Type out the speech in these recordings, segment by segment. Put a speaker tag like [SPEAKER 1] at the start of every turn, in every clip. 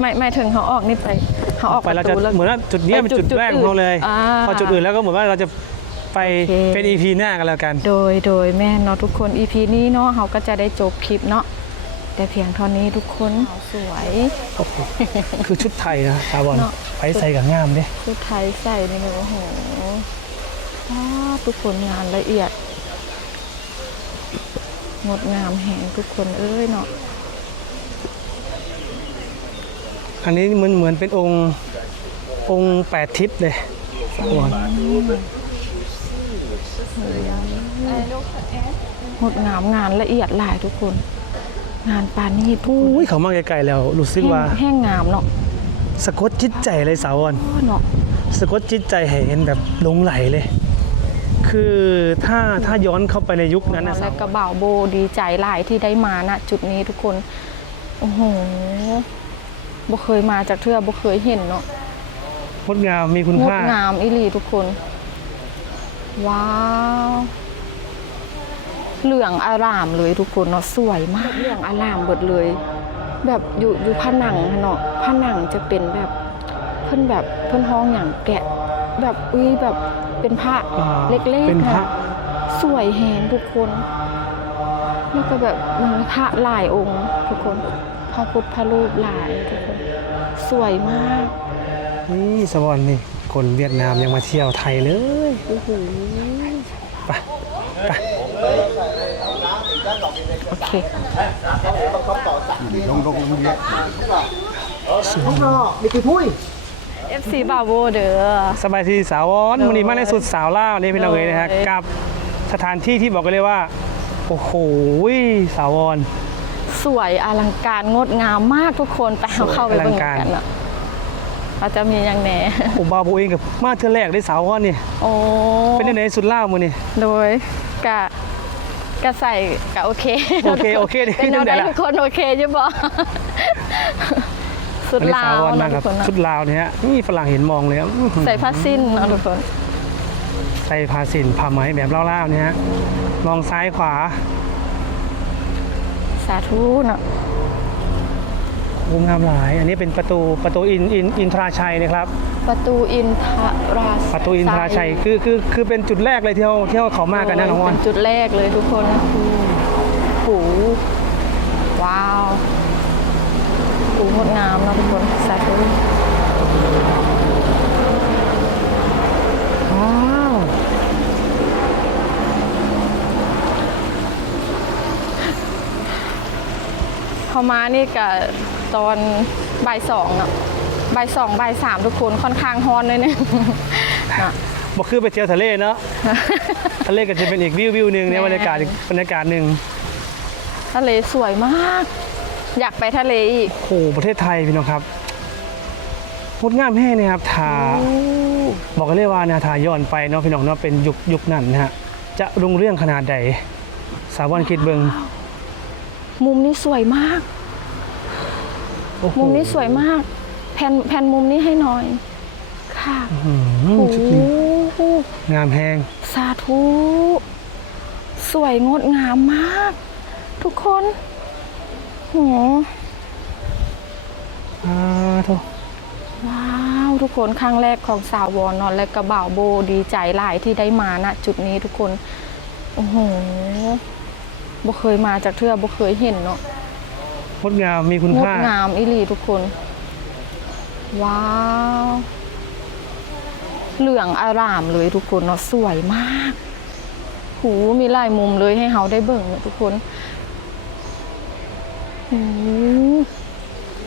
[SPEAKER 1] ไม่ไม่ถึงเขาออกนี่ไปเขาออก
[SPEAKER 2] ไปเรา
[SPEAKER 1] ป
[SPEAKER 2] จะ
[SPEAKER 1] ระตูแล้ว
[SPEAKER 2] เหมือนว่าจุดเนี้ย
[SPEAKER 1] ไป
[SPEAKER 2] เป็น
[SPEAKER 1] จุด
[SPEAKER 2] จุดแรกของเราเลย
[SPEAKER 1] อ่า
[SPEAKER 2] พอจุดอื่นแล้วก็เหมือนว่าเราจะไป
[SPEAKER 1] โอเค
[SPEAKER 2] เป็น EP หน้ากันแล้วกัน
[SPEAKER 1] โดยโดยแม่เนาะทุกคน EP นี้เนาะเขาก็จะได้จบคลิปเนาะแต่เพียงเท่านี้ทุกคนสวย
[SPEAKER 2] โอ้โหคือชุดไทยนะชาวบอล
[SPEAKER 1] เนาะ
[SPEAKER 2] ไปใส่กับงามเด้
[SPEAKER 1] ชุดไทยใส่นี่โอ้โหว้าวทุกคนงานละเอียดงดงามแหงทุกคนเอ้ยเนาะ
[SPEAKER 2] อันนี้มันเหมือนเป็นองค์องค์แปดทิศเลยชาวบอล
[SPEAKER 1] งดงามงานละเอียดหลายทุกคน งานปานนี้ทุก
[SPEAKER 2] อุ้ยเขามาไกลๆแล้วรู้สึก
[SPEAKER 1] แห้ง
[SPEAKER 2] ว่า
[SPEAKER 1] แห้งงามเนาะ
[SPEAKER 2] สะกดจิตใจเลยสาวบอล
[SPEAKER 1] อ้อเนาะ
[SPEAKER 2] สะกดจิตใจให้เห็นแบบหลงไหลเลย คือถ้าถ้าย้อนเข้าไปในยุคนั้นนะ
[SPEAKER 1] แล้วก็บ่าวโบดีใจหลายที่ได้มาณจุดนี้ทุกคน โอ้โห บ่เคยมาจากเทื่อบ่เคยเห็นเนาะ
[SPEAKER 2] งดงามมีคุณ
[SPEAKER 1] งด
[SPEAKER 2] ค่า
[SPEAKER 1] งามอีหลีทุกคน ว้าว เหลืองอารามเลยทุกคนเนาะสวยมากเหลืองอารามเบิดเลย แบบอยู่อยู่ผนังเนาะผนังจะเป็นแบบเพิ่นแบบเพิ่นห้องอย่างแกะ แบบอุ้ยแบบเป็นผ้า
[SPEAKER 2] อ่า
[SPEAKER 1] เล็ก
[SPEAKER 2] เป็น
[SPEAKER 1] ๆ
[SPEAKER 2] พระ
[SPEAKER 1] นะสวยแฮงทุกคน นี่ก็แบบมีพระหลายองค์ทุกคน พระพุทธรูปหลายทุกคนสวยมาก
[SPEAKER 2] นี่สวอนนี่คนเวียดนามยังมาเที่ยวไทยเลย
[SPEAKER 1] โอ้โห
[SPEAKER 2] ไปไป
[SPEAKER 1] โอเค FC บาโวเด้อ
[SPEAKER 2] สบายทีสาววอนวันนี้มาในสุดสาวล่าวนี่พี่น้องเอ๋ยนะฮะ
[SPEAKER 1] โอ้ย
[SPEAKER 2] กับสถานที่ที่บอกกันเลยว่า โอ้โหสาววอน
[SPEAKER 1] สวยอลังการงดงามมากทุกคนไปเอาเข้าไปเบิ่ง
[SPEAKER 2] อลังการ
[SPEAKER 1] กันเนาะเราจะมีอย่างแหน่
[SPEAKER 2] โอ้บาบูเองกับมาเธอแรกได้สาววอนนี่
[SPEAKER 1] โอ้
[SPEAKER 2] เป็นยังไงสุดล่าวมือนี่
[SPEAKER 1] โดยกะกะใส่กะโอเค
[SPEAKER 2] โอเคโอเคดิ
[SPEAKER 1] เป็นเอาได้
[SPEAKER 2] จังใดล่ะ
[SPEAKER 1] ทุกคนโอเคใช่ปะสุด
[SPEAKER 2] วันนี้
[SPEAKER 1] ลา
[SPEAKER 2] สาว
[SPEAKER 1] ว
[SPEAKER 2] วอนมา
[SPEAKER 1] นะ
[SPEAKER 2] กั
[SPEAKER 1] ทุ
[SPEAKER 2] บ
[SPEAKER 1] กคนเนาะ
[SPEAKER 2] ชุดลาวเนี่ยฮะนี่ฝรั่งเห็นมองเลยอะอื้อหือ
[SPEAKER 1] ใส่ผ้าสิ้นเนาะทุกคน
[SPEAKER 2] ใส่ผ้าสินผ้าไหมแบบล่าวๆเนี่ยฮะมองซ้ายขวา
[SPEAKER 1] สาธุเนาะ
[SPEAKER 2] โอ้งามหลาย อันนี้เป็นประตูประตูอินอินอินทราชัยนะครับ
[SPEAKER 1] ประตูอินทรา
[SPEAKER 2] ประตูอินทราชัยคือคือคือเป็นจุดแรกเลยที่เราที่เราเขามากันนะน้องวอน
[SPEAKER 1] เป็นจุดแรกเลยทุกคนโอ้โหว้าวโอ้งดงามเนาะทุกคนสาธุ พอมานี่กับตอนบ่ายสองเนาะบ่ายสองบ่ายสามทุกคนค่อนข้างฮอนเลยเนี่ยเนาะ
[SPEAKER 2] บอกคือไปเที่ยวทะเลเนาะ ทะเลก็จะเป็นอีกวิววิวหนึ่งเนี่ย
[SPEAKER 1] แม่
[SPEAKER 2] บรรยากาศอีกบรรยากาศหนึ่ง
[SPEAKER 1] ทะเลสวยมาก อยากไปทะเลอีก
[SPEAKER 2] โอ้โหประเทศไทยพี่น้องครับงดงามแห้งนะครับทาบอกกันเลยว่าเนี่ยทาย้อนไปเนาะพี่น้องเนาะเป็นยุคยุคนั้นนะฮะจะรุ่งเรื่องขนาดใดสาววันคิดเบิง
[SPEAKER 1] มุมนี้สวยมาก
[SPEAKER 2] โอ้โห
[SPEAKER 1] มุมนี้สวยมาก แผ่นแผ่นมุมนี้ให้หน่อย ค่ะ
[SPEAKER 2] อืม
[SPEAKER 1] โอ้
[SPEAKER 2] ชุดนี้
[SPEAKER 1] โห
[SPEAKER 2] งามแห้ง
[SPEAKER 1] สาธุ สวยงดงามมาก ทุกคนโห
[SPEAKER 2] อ่าโทษ
[SPEAKER 1] ว้าวทุกคนครั้งแรกของสาววอนเนอนและกระบ่าวโบดีใจหลายที่ได้มาณจุดนี้ทุกคน โอ้โห บ่เคยมาจากเทื่อบ่เคยเห็นเนาะ
[SPEAKER 2] งดงามมีคุณ
[SPEAKER 1] งด
[SPEAKER 2] ค่างา
[SPEAKER 1] มอีหลีทุกคน ว้าว เหลืองอารามเลยทุกคนเนาะสวยมาก หูมีหลายมุมเลยให้เฮาได้เบิ่งเนาะทุกคนหู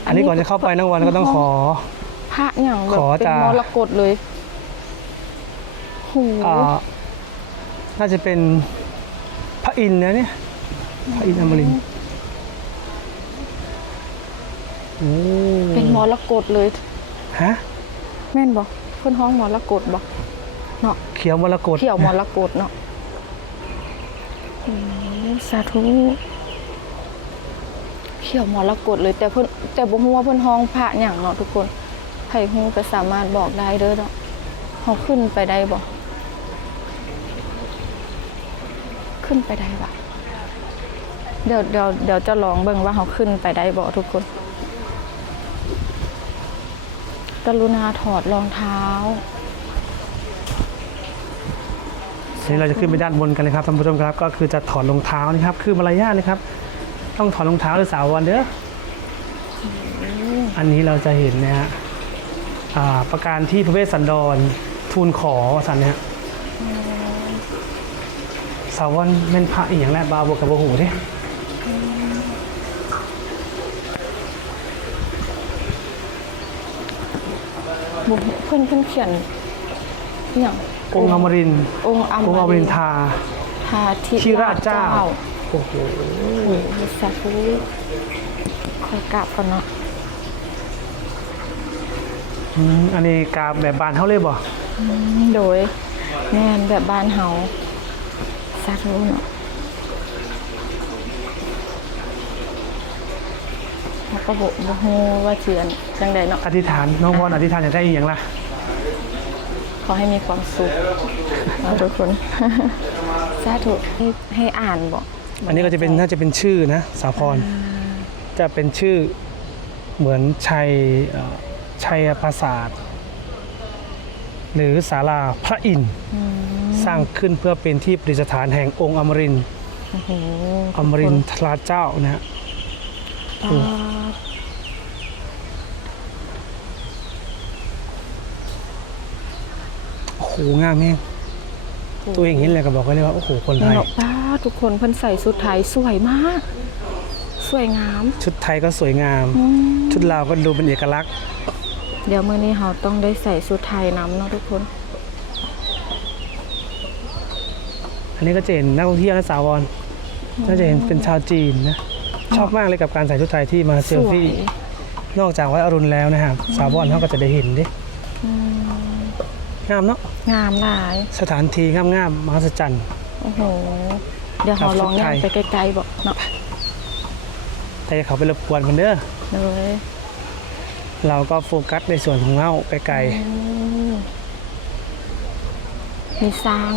[SPEAKER 2] อันนี้ก่อนจะเข้าไปน้องวันก็ต้องขอ
[SPEAKER 1] พระอย่างแบบ
[SPEAKER 2] ขอ
[SPEAKER 1] เป็น
[SPEAKER 2] จะ
[SPEAKER 1] มรกตเลยหู
[SPEAKER 2] อ่าน่าจะเป็นพระอินทร์นะเนี่ย พระอินทร์อมรินทร์โอ้
[SPEAKER 1] เป็นมรกตเลย
[SPEAKER 2] ฮะ
[SPEAKER 1] แม่นบอกเพิ่นห้องมรกตบอกเนาะ
[SPEAKER 2] เขียวมรกต
[SPEAKER 1] เขียวมรกตเนาะอืมสาธุเขียวมรกตเลยแต่เพิ่นแต่บ่ฮู้ว่าเพิ่นห้องพระหยังเนาะทุกคนใครฮู้ก็สามารถบอกได้เด้อเนาะเฮาขึ้นไปได้บ่ขึ้นไปได้บ่ เดี๋ยวเดี๋ยวเดี๋ยวจะลองเบิ่งว่าเฮาขึ้นไปได้บ่ทุกคนกรุณาถอดรองเท้า
[SPEAKER 2] ทีนี้เราจะขึ้นไปด้านบนกันนะครับท่านผู้ชมครับ ก็คือจะถอดรองเท้านะครับ คือมารยาทนะครับ ต้องถอดรองเท้าหรือสาววันเด้ออันนี้เราจะเห็นนะฮะอ่าประการที่พระเวสสันดรทูลขอสันเนี่ยฮะสาววันเป็นพระอีกอย่างแรกบาวบวกกับโบหูดิ
[SPEAKER 1] บุเพื่อนเพื่อนเขียนอหย่าง
[SPEAKER 2] องค์อมรินทร์
[SPEAKER 1] องค์อม
[SPEAKER 2] องค์อมรินทรา
[SPEAKER 1] ทาธิ
[SPEAKER 2] ธิราชเจ้าโอ้โห
[SPEAKER 1] โอ้โหสาธุคอยกราบก่อนเนาะ
[SPEAKER 2] อืมอันนี้กราบแบบบานเท่าเลยบ่
[SPEAKER 1] โดยแม่นแบบบ้านเฮาสาธุเนาะ แล้วก็บอกบ่ฮู้ว่าเชียนจังใดเนาะ
[SPEAKER 2] อธิษฐานน้องวอนอธิษฐานอยากได้อีกอย่างล่ะ
[SPEAKER 1] ขอให้มีความสุขนะทุกคนสาธุให้ให้อ่านบอก
[SPEAKER 2] อันนี้ก็จะเป็นน่าจะเป็นชื่อนะสาพรจะเป็นชื่อเหมือนชัยเอ่อชัยปราสาทหรือศาลาพระอินทร์สร้างขึ้นเพื่อเป็นที่ประดิษฐานแห่งองค์อมรินทร์
[SPEAKER 1] โอ้โห
[SPEAKER 2] อมรินทราเจ้านะฮะ
[SPEAKER 1] ทุกคน
[SPEAKER 2] โอ้โหงามแม่งตัวเองเห็นเลยก็บอกไว้เลยว่าโอ้โหคนไท
[SPEAKER 1] นี่
[SPEAKER 2] ย
[SPEAKER 1] เนาะป้าทุกคนเพิ่นใส่สุดไทยสวยมาก สวยงาม
[SPEAKER 2] ชุดไทยก็สวยงาม
[SPEAKER 1] อืม
[SPEAKER 2] ชุดลาวก็ดูเป็นเอกลักษณ์
[SPEAKER 1] เดี๋ยวมื้อนี้เราต้องได้ใส่สุดไทยน้ำเนาะทุกคน
[SPEAKER 2] อันนี้ก็จะเห็นนักท่องเที่ยวนะสาวรน่าจะเห็นเป็นชาวจีนนะชอบมากเลยกับการใส่ชุดไทยที่มาเซ
[SPEAKER 1] ส
[SPEAKER 2] ล
[SPEAKER 1] วย
[SPEAKER 2] ฟี่นอกจากวัดอรุณแล้วนะครับสาวรเขาก็จะได้เห็นดิ
[SPEAKER 1] อืม
[SPEAKER 2] งามเนาะ
[SPEAKER 1] งามหลาย
[SPEAKER 2] สถานที่งามๆมหัศจรรย์
[SPEAKER 1] โอ้โห เดี๋ยวเราลองย่างไปไกลๆบอกเนาะ
[SPEAKER 2] แต่อย่าเขาไปรบกวนมันเด้อ
[SPEAKER 1] เลย
[SPEAKER 2] เราก็โฟกัสในส่วนของเงาไปไกล
[SPEAKER 1] อืมมีสร้าง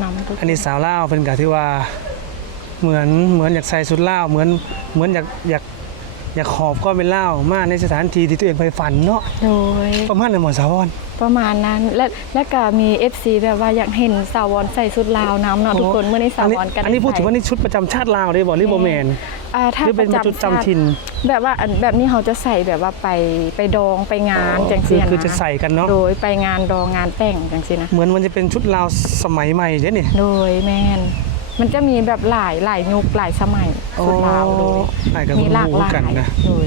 [SPEAKER 1] น้ำทุกค
[SPEAKER 2] อันนี้สาวเล่าวเป็นกะที่ว่าเหมือนเหมือนอยากใส่สุดเล่าวเหมือนเหมือนอยากอยาก อยากหอบก็เป็นเล่าวมาในสถานที่ที่ตัวเองไปฝันเนาะ
[SPEAKER 1] โดย
[SPEAKER 2] ประมาณนั้นหมดสาวร
[SPEAKER 1] ประมาณนั้นและและก็มี FC แบบว่าอยากเห็นสาววอนใส่ชุดลาวน้ำเนาะทุกคนเมื่อนี้สาววอนกัน
[SPEAKER 2] อันนี้พูดถึงว่านี่ชุดประจำชาติลาวได้บอกหรือโบแมน
[SPEAKER 1] อ่า
[SPEAKER 2] ห
[SPEAKER 1] ถ้า
[SPEAKER 2] รือเป็น
[SPEAKER 1] ประ
[SPEAKER 2] ชุด
[SPEAKER 1] จำ
[SPEAKER 2] จำถิ่น
[SPEAKER 1] แบบว่าอันแบบนี้เขาจะใส่แบบว่าไปไปดองไปงานจัง
[SPEAKER 2] คื
[SPEAKER 1] ซี่
[SPEAKER 2] อ
[SPEAKER 1] นะ
[SPEAKER 2] คือจะใส่กันเนาะ
[SPEAKER 1] โดยไปงานดองงานแต่งจังซี่นะ
[SPEAKER 2] เหมือนมันจะเป็นชุดลาวสมัยใหม่เด้นี่
[SPEAKER 1] โดยแมนมันจะมีแบบหลายหลายยุคหลายสมัยชุดลาวโดย
[SPEAKER 2] ไอ้กับ
[SPEAKER 1] มีหลากหลาย
[SPEAKER 2] กันนะ
[SPEAKER 1] โดย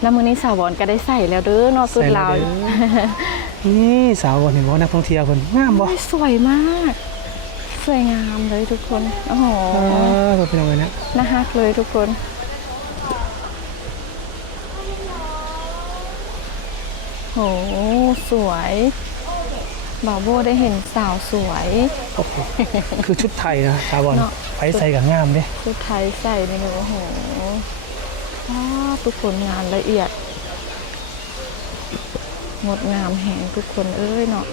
[SPEAKER 1] แล้วมื้อนี้สาววอนก็ได้ใส่แล้วเด้อเนอกชุดลาว
[SPEAKER 2] ใส่แล้วเด้อนี่สาวคนเห็นว่านักท่องเที่ยวคนงามบ่
[SPEAKER 1] โอ้ยสวยมากสวยงามเลยทุกคนโอ้โห
[SPEAKER 2] เออเป็นยังไงเนี่ย
[SPEAKER 1] น่าฮักเลยทุกคนโหสวย บาโบได้เห็นสาวสวย
[SPEAKER 2] โอ้โหคือชุดไทยนะสาวบอล
[SPEAKER 1] เนาะ
[SPEAKER 2] ไปใส่กับงามเด้
[SPEAKER 1] ชุดไทยใส่ในหนูโอ้โหอ้าวทุกคนงานละเอียด งดงามแห่งทุกคนเอ้ยเนาะ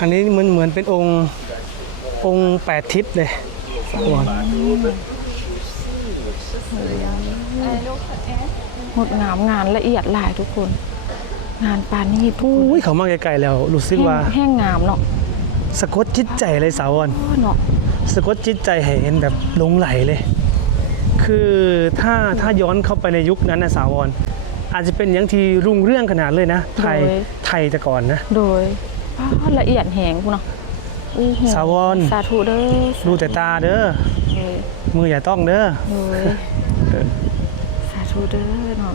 [SPEAKER 2] อันนี้เหมือนเหมือนเป็นองค์องค์แปดทิศเลยสาวบอล
[SPEAKER 1] งดงามงานละเอียดหลายทุกคน งานปานนี้ทุกคน
[SPEAKER 2] อุ้ยเขามาไกลๆแล้วรู้สึก
[SPEAKER 1] แห้ง
[SPEAKER 2] ว่า
[SPEAKER 1] แห้งงามเนาะ
[SPEAKER 2] สะกดจิตใจเลยสาวบอล
[SPEAKER 1] อ้อเนาะ
[SPEAKER 2] สะกดจิตใจให้เห็นแบบหลงไหลเลย คือถ้าถ้าย้อนเข้าไปในยุคนั้นนะสาวรอาจจะเป็นอย่างที่รุ่งเรื่องขนาดเลยนะ ไทยไทยแต่ก่อนนะ
[SPEAKER 1] โดยอ้าวละเอียดแหงคุณเนาะอู้หู
[SPEAKER 2] สาวร
[SPEAKER 1] สาธุเด้อ
[SPEAKER 2] ดูแต่ตาเด้อ
[SPEAKER 1] โดย
[SPEAKER 2] มืออย่าต้องเด้อ
[SPEAKER 1] โดยสาธุเด้อเนาะ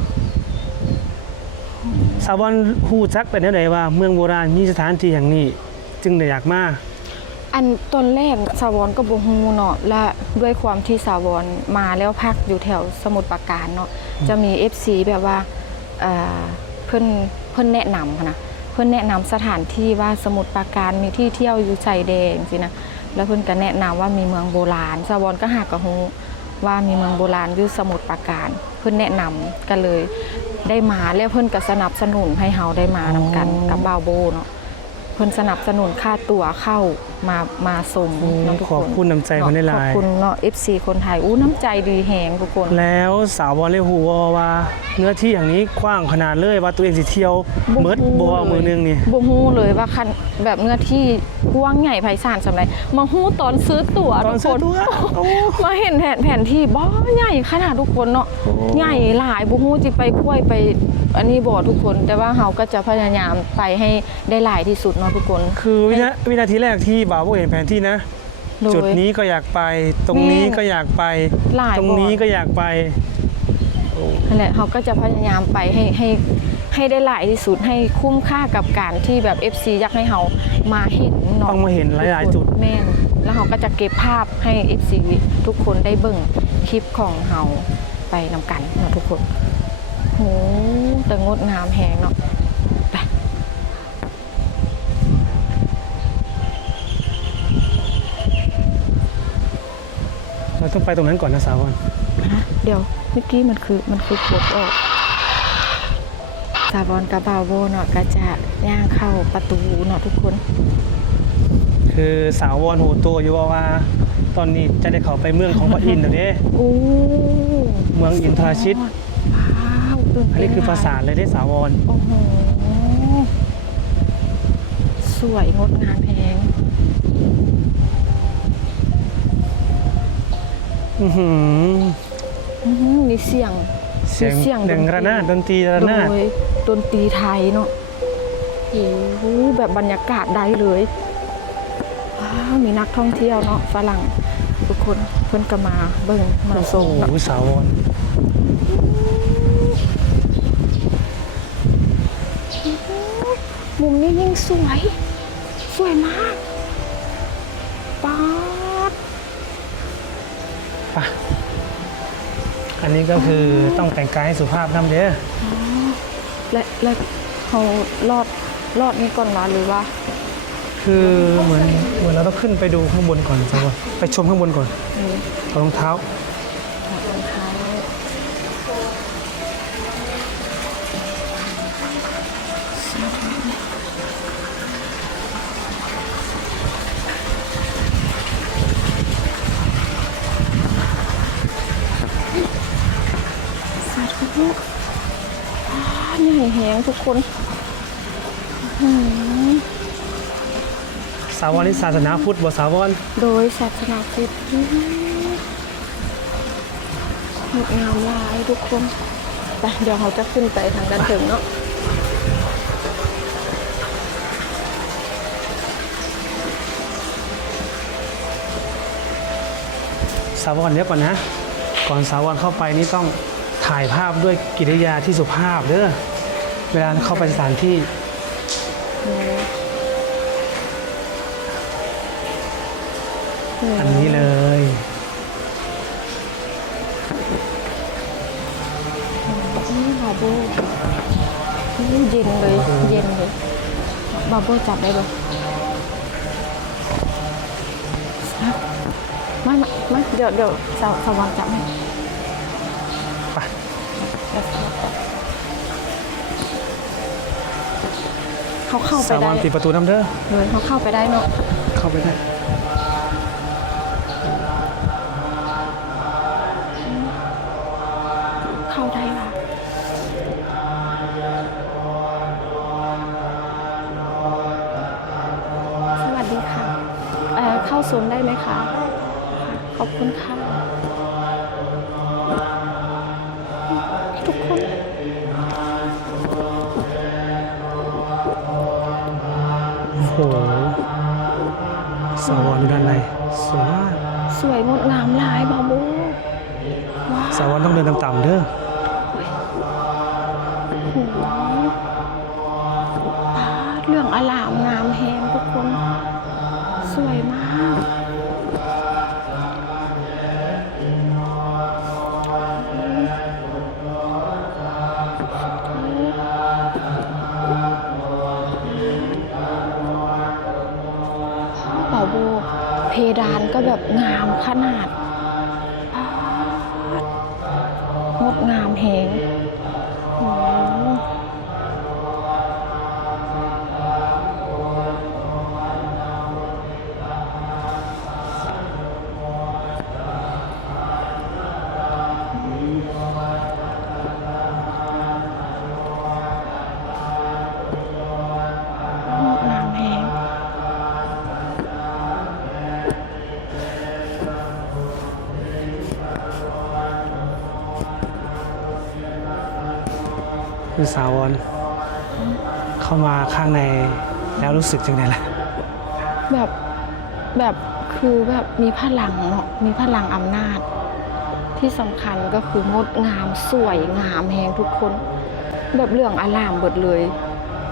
[SPEAKER 2] สาวรฮู้จักไปแนวไหนว่า เมืองโบราณมีสถานที่อย่างนี้ จึงได้อยากมา
[SPEAKER 1] อันตอนแรกสาวรก็บ่ฮู้เนาะและด้วยความที่สาวรมาแล้วพักอยู่แถวสมุทรปราการเนาะจะมี FC แบบว่าเอ่อเพิ่นเพิ่นแนะนำค่ะนะเพิ่นแนะนำสถานที่ว่าสมุทรปราการมีที่เที่ยวอยู่ชายแดนสินะแล้วเพิ่นก็แนะนำว่ามีเมืองโบราณสาวรก็หากกะฮู้ ว่ามีเมืองโบราณอยู่สมุทรปราการ เพิ่นแนะนำกันเลยได้มาแล้วเพื่อนก็สนับสนุนให้เฮาได้มานำกันกับบาวโบเนาะ เพิ่นสนับสนุนค่าตั๋วเข้ามามาสม
[SPEAKER 2] โอ้
[SPEAKER 1] เนาะทุก
[SPEAKER 2] ขอบ
[SPEAKER 1] คน
[SPEAKER 2] คุณน้ำใจคนได้ห
[SPEAKER 1] ขอ
[SPEAKER 2] ลา
[SPEAKER 1] บ
[SPEAKER 2] ย
[SPEAKER 1] คุณเนาะ FC คนไทยอู้น้ำใจดีแหงทุกคน
[SPEAKER 2] แล้วสาววอลเลย์ฮูวอว่า เนื้อที่อย่างนี้กว้างขนาดเลยว่าตัวเองสิเที่ยวเมิดบัวมือนึงนี่
[SPEAKER 1] บ่ฮู้เลยว่าคันแบบเนื้อที่กว้างใหญ่ไพศาลสำไรมาฮู้ตอนซื้อตั๋ว
[SPEAKER 2] ตอนซื้อตั๋ว
[SPEAKER 1] ทุกคน
[SPEAKER 2] โอ้
[SPEAKER 1] มาเห็นแผนแผนที่บ่ใหญ่ขนาดทุกคนเนาะ
[SPEAKER 2] โอ้
[SPEAKER 1] ใหญ่หลายบ่ฮู้สิไปคุ้ยไป อันนี้บ่ทุกคน แต่ว่าเฮาก็จะพยายามไปให้ได้หลายที่สุดเนาะทุกคน
[SPEAKER 2] คือวินาวินาทีแรกที่บ่าวเห็นแผนที่นะ
[SPEAKER 1] โดย
[SPEAKER 2] จุดนี้ก็อยากไป ตรงนี้
[SPEAKER 1] แม่
[SPEAKER 2] ก็อยากไป
[SPEAKER 1] หลาย
[SPEAKER 2] ตรงนี้ก็อยากไป
[SPEAKER 1] นั่นแหละเขาก็จะพยายามไปให้ให้ให้ได้หลายที่สุดให้คุ้มค่ากับการที่แบบ FC อยากให้เรามาเห็นเนาะ
[SPEAKER 2] ต้องมาเห็นหลายๆจุด
[SPEAKER 1] แม่นแล้วเขาก็จะเก็บภาพให้ FC ทุกคนได้เบิ่งคลิปของเราไปนำกันเนาะทุกคนโหแต่งดงามแหงเนาะ
[SPEAKER 2] เราต้องไปตรงนั้นก่อนนะสาววอน
[SPEAKER 1] ฮะเดี๋ยวเมื่อกี้มันคือมันคือกดออกซาบอนกับบาวโบเนาะก็จะย่างเข้าประตูเนาะทุกคน
[SPEAKER 2] คือสาววอนหูตัวอยู่ว่าตอนนี้จะได้เข้าไปเมืองของพระอินทร์เดี๋ยวนี้
[SPEAKER 1] โอ้
[SPEAKER 2] เมืองอินทราชิต
[SPEAKER 1] ว้าวตื่น
[SPEAKER 2] อัน
[SPEAKER 1] เต้น
[SPEAKER 2] นี้คือปราสาทเลยได้สาววอน
[SPEAKER 1] โอ้โห สวยงดงามแพง
[SPEAKER 2] อื้อหือ
[SPEAKER 1] อื้อหือมีเสียง
[SPEAKER 2] เสียง
[SPEAKER 1] มีเสียง
[SPEAKER 2] เสียง
[SPEAKER 1] ดนตรี
[SPEAKER 2] ระนาดดนตรีระนาด
[SPEAKER 1] โดยดนตรีไทยเนาะโอ้โหแบบบรรยากาศได้เลยว้าวมีนักท่องเที่ยวเนาะฝรั่งทุกคนเพิ่นก็มาเบิ่งมา
[SPEAKER 2] โอ้โห
[SPEAKER 1] ชมเนาะ
[SPEAKER 2] สาววอน
[SPEAKER 1] มุมนี้ยิ่งสวย สวยมาก
[SPEAKER 2] อันนี้ก็คือต้องแต่งกายให้สุภาพนำเด้อ
[SPEAKER 1] และและเขาลอดลอดนี้ก่อนมาหรือว่า
[SPEAKER 2] คือเหมือนเหมือนเราต้องขึ้นไปดูข้างบนก่อนสาววอนไปชมข้างบนก่อน
[SPEAKER 1] เออ
[SPEAKER 2] เอารองเท้า
[SPEAKER 1] ถอดรองเท้า สาธุว้าวใหญ่แหงทุกคนอื้อหือ
[SPEAKER 2] สาววอนนี่ศาสนาพุทธบ่สาววอน
[SPEAKER 1] โดยศาสนาพุทธงดงามหลายทุกคนไปเดี๋ยวเราจะขึ้นไปทางด้านถึงเนาะ
[SPEAKER 2] สาววอนเดี๋ยวก่อนนะ ก่อนสาววอนเข้าไปนี่ต้อง ถ่ายภาพด้วยกิริยาที่สุภาพเด้อเวลาเข้าไปสถานที่ อันนี้เลย
[SPEAKER 1] นี่บาบูเย็นเลย เย็นเลยบาโบจับได้ปะไม่ไม่ม่เดี๋ยวเดี๋ยวสาวสาววางจับให้ เขาเข้าไป
[SPEAKER 2] สาวว
[SPEAKER 1] ได้
[SPEAKER 2] อนปิดประตูน้ำเด้อ
[SPEAKER 1] เลยเขาเข้าไปได้เนาะ
[SPEAKER 2] เข้าไปได้
[SPEAKER 1] โอ้
[SPEAKER 2] โหสาววอนอยู่ด้านในสวยมาก
[SPEAKER 1] สวยงดงามหลายบาบูว้าว
[SPEAKER 2] สาววอนต้องเดินต่ำๆเด้อ
[SPEAKER 1] เพดานก็แบบงามขนาดงดงามแหง
[SPEAKER 2] คือสาวรเข้ามาข้างในแล้วรู้สึกยังไงล่ะ
[SPEAKER 1] แบบแบบคือแบบมีพลังเนาะมีพลังอำนาจ ที่สำคัญก็คืองดงามสวยงามแหงทุกคน แบบเรื่องอลามเบิดเลย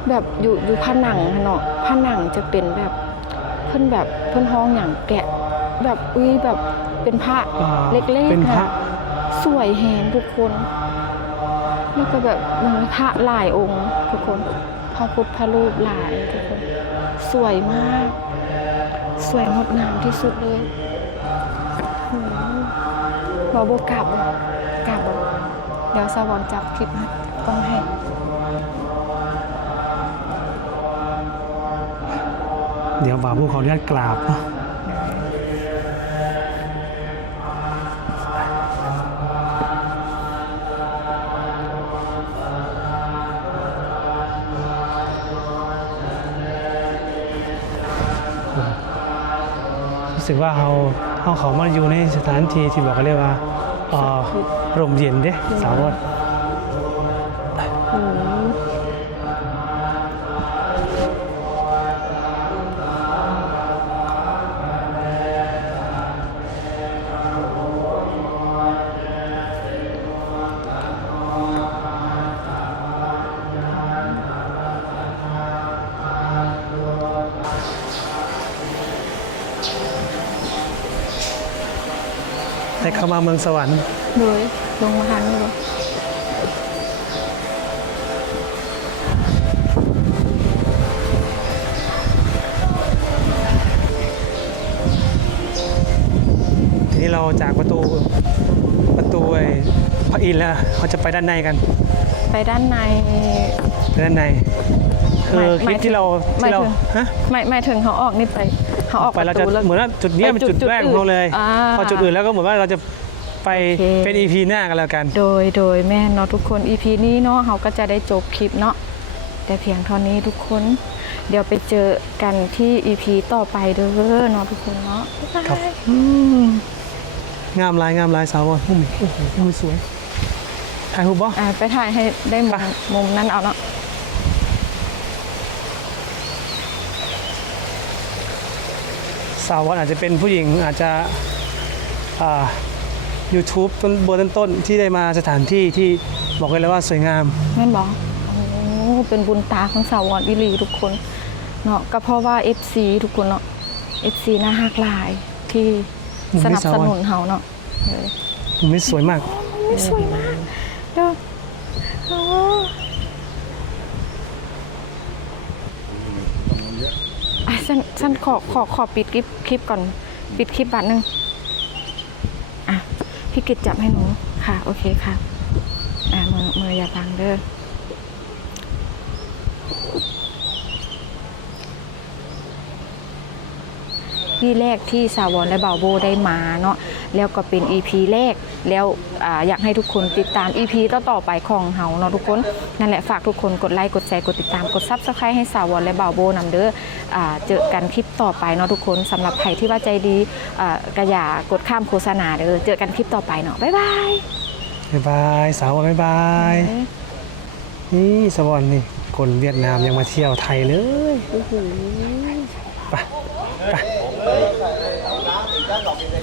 [SPEAKER 1] แบบอยู่อยู่ผนังเนาะผนังจะเป็นแบบเพิ่นแบบเพิ่นห้องอย่างแกะ แบบอุ้ยแบบเป็นพระ
[SPEAKER 2] อ่า
[SPEAKER 1] เล็ก
[SPEAKER 2] เป็น
[SPEAKER 1] ๆ
[SPEAKER 2] พระ
[SPEAKER 1] ค่ะสวยแหงทุกคน แล้วก็แบบมีพระหลายองค์ทุกคนพระพุทธพระรูปหลายทุกคน สวยมาก สวยงดงามที่สุดเลยโอ้โหบอโบกลับกลับเดี๋ยวสวอนจับคลิปให้กล้องให้
[SPEAKER 2] เดี๋ยวบ่าวผู้ขออนุญาตกราบเนาะ รู้สึกว่าเขาเขาเขามาอยู่ในสถานที่ที่บอกกันเรียกว่าอ่อร่มเย็นเด้สาวร
[SPEAKER 1] โเข้า
[SPEAKER 2] มาเมืองสวรรค์
[SPEAKER 1] เลยลงมาทางนี้เลย
[SPEAKER 2] ทีนี้เราจากประตูประตูไอ้พระอินทร์แล้วเขาจะไปด้านในกัน
[SPEAKER 1] ไปด้านใน
[SPEAKER 2] ไปด้านในเออ
[SPEAKER 1] ห
[SPEAKER 2] ค
[SPEAKER 1] มาย
[SPEAKER 2] ลิปที่เรา
[SPEAKER 1] หมาย
[SPEAKER 2] ที่เรา
[SPEAKER 1] ถึง
[SPEAKER 2] ฮะ
[SPEAKER 1] ไม่ไม่ถึงเขาออกนี่ไป เขาออก
[SPEAKER 2] ไปเรา
[SPEAKER 1] ป
[SPEAKER 2] จะ
[SPEAKER 1] ตูแล้ว
[SPEAKER 2] เหมือนว่าจุดเนี้ย
[SPEAKER 1] ไป
[SPEAKER 2] เป็น
[SPEAKER 1] จุ
[SPEAKER 2] จุ
[SPEAKER 1] ด
[SPEAKER 2] ด
[SPEAKER 1] จุด
[SPEAKER 2] แรกของเราเลย
[SPEAKER 1] อ่า
[SPEAKER 2] พอจุดอื่นแล้วก็เหมือนว่าเราจะไป
[SPEAKER 1] โอเค
[SPEAKER 2] เป็น EP หน้ากันแล้วกัน
[SPEAKER 1] โดยโดยแม่เนาะทุกคน EP นี้เนาะเขาก็จะได้จบคลิปเนาะแต่เพียงเท่านี้ทุกคน เดี๋ยวไปเจอกันที่ EP ต่อไปเด้อเนาะทุกคนเนาะบ๊าย
[SPEAKER 2] ครับ
[SPEAKER 1] บาย
[SPEAKER 2] อืมงามลายงามลายสาววอนมุมนี้โอ้โหมุมสวยถ่ายรูปบ่
[SPEAKER 1] อ่าไปถ่ายให้ได้มุมมุมนั้นเอาเนาะา
[SPEAKER 2] ววอนอาจจะเป็นผู้หญิงอาจจะอ่า YouTube ต้นเบอร์ต้นๆที่ได้มาสถานที่ที่บอกเลยแล้วว่าสวยงาม
[SPEAKER 1] แม่นบอกโอ้เป็นบุญตาของสาววอนวิลีทุกคนเนาะก็เพราะว่า FC ทุกคนเนาะ FC น่าฮักหลายที่
[SPEAKER 2] มุม
[SPEAKER 1] ส
[SPEAKER 2] นี้
[SPEAKER 1] นับ
[SPEAKER 2] สาว
[SPEAKER 1] ส
[SPEAKER 2] วอน
[SPEAKER 1] นุนเฮาเนาะเออ
[SPEAKER 2] มุมนี้สวยมาก
[SPEAKER 1] อุ๊ยสวยมากเด้อโอ้อะ ฉันฉันขอขอขอปิดคลิปคลิปก่อน ปิดคลิปบัตรหนึ่งอะพี่กิจจับให้หนูค่ะ โอเคค่ะ อะมือมืออย่าบังเด้อที่แรกที่สาวรและบาโบได้มาเนาะแล้วก็เป็น EP แรก แล้วอาอยากให้ทุกคนติดตาม EP ต่อต่อๆไปของเฮาเนาะทุกคนนั่นแหละฝากทุกคนกดไลค์กดแชร์กดติดตามกด Subscribe ให้สาวรและบ่าวโบนำเด้ออ่าเจอกันคลิปต่อไปเนาะทุกคนสำหรับใครที่ว่าใจดีอ่ากระอย่ากดข้ามโฆษณาเด้อเจอกันคลิปต่อไปเนาะบ๊ายบาย
[SPEAKER 2] บ๊ายบายสาววอนบ๊ายบายนี่สวอนนี่คนเวียดนามยังมาเที่ยวไทยเลยไปไป